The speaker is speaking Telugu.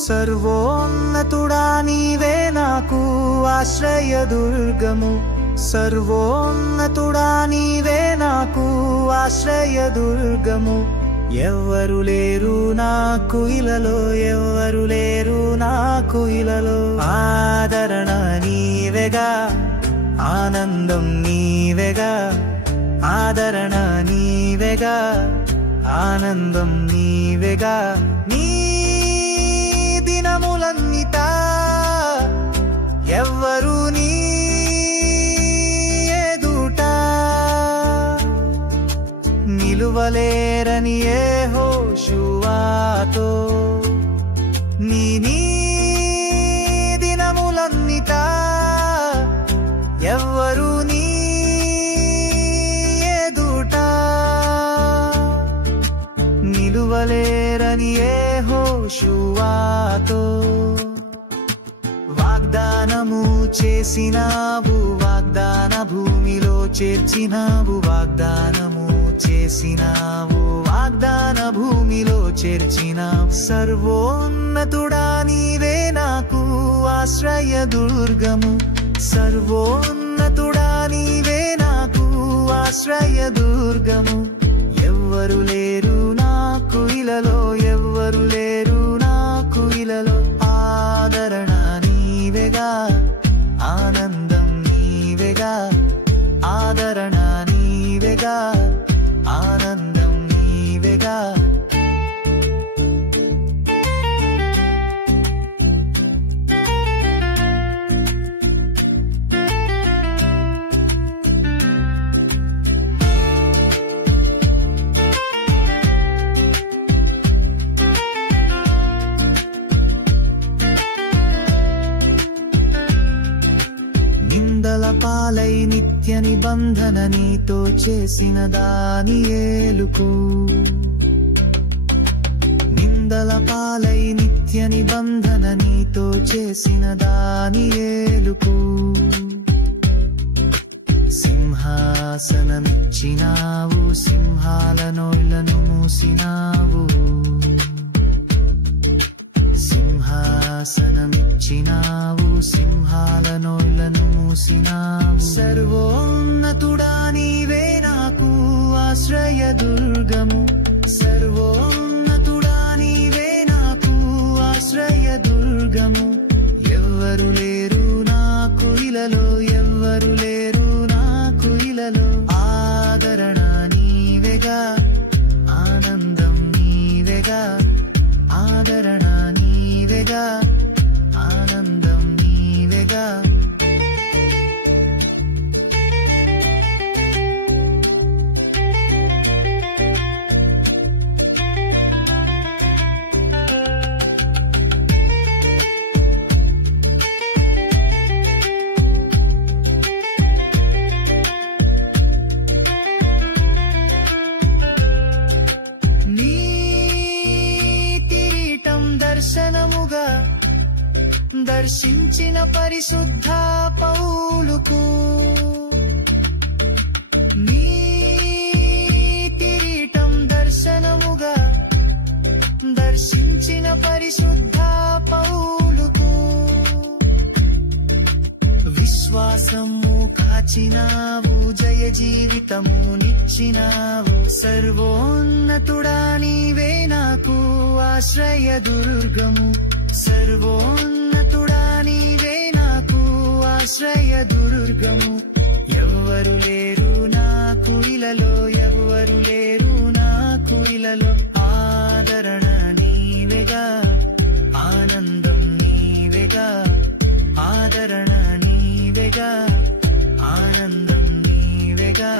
సర్వోన్నతుడా నీవే నాకు ఆశ్రయదుర్గము, సర్వోన్నతుడా నీవే నాకు ఆశ్రయదుర్గము. ఎవ్వరు లేరు నాకు ఇలలో, ఎవ్వరు లేరు నాకు ఇలలో. ఆదరణ నీవేగా, ఆనందం నీవేగా, ఆదరణ నీవేగా, ఆనందం నీవేగా. నీ దినములన్నిటా ఎవ్వరు నీ ఎదుట నిలువలేరని యెహోషువతో, నీ దినములన్నిటా ఎవ్వరు నీ ఎదుట నిలువలేరని యెహోషువతో. వాగ్దానము చేసినావు, వాగ్దాన భూమిలో చేర్చినావు, వాగ్దానము చేసినావు, వాగ్దాన భూమిలో చేర్చినావు. సర్వోన్నతుడా నీవే నాకు ఆశ్రయదుర్గము, సర్వోన్నతుడా నీవే నాకు ఆశ్రయదుర్గము. ఎవ్వరు లేరు నాకు ఇలలో, ఎవ్వరు లేరు నాకు ఇలలో. ఆదరణ నీవేగా, ఆనందం నీవేగా, ఆదరణ నీవేగా, ఆనందం నీవేగా. నిందల పాలై నిత్య నిబంధన నీతో చేసిన దానియేలుకు, నిందల పాలై నిత్య నిబంధన నీతో చేసిన దానియేలుకు. సింహాసనమిచ్చినావు, సింహాల నోళ్లను మూసినావు, సింహాసనమిచ్చినావు, సింహాల నోళ్లను మూసినావు. సర్వోన్నతుడా నీవే నాకు ఆశ్రయదుర్గము, సర్వోన్నతుడా నీవే నాకు ఆశ్రయదుర్గము. ఎవ్వరు లేరు నాకు ఇలలో, ఎవ్వరు లేరు నాకు ఇలలో. ఆదరణ నీవేగా, ఆనందం నీవేగా, ఆదరణ నీవేగా, ఆనందం నీవేగా. నీ కిరీటం దర్శనముగా దర్శించిన పరిశుద్ధ పౌలుకు, నీ కిరీటం దర్శనముగా దర్శించిన పరిశుద్ధ పౌలుకు. విశ్వాసము కాచినావు, జయ జీవితము నిచ్చినావు. సర్వోన్నతుడా నీవే నాకు ఆశ్రయదుర్గము, సర్వోన్నతుడా నీవే నాకు ఆశ్రయదుర్గము. ఎవ్వరు లేరు నాకు ఇలలో, ఎవ్వరు లేరు నాకు ఇలలో. ఆదరణ నీవేగా, ఆనందం నీవేగా, ఆదరణ నీవేగా, ఆనందం నీవేగా.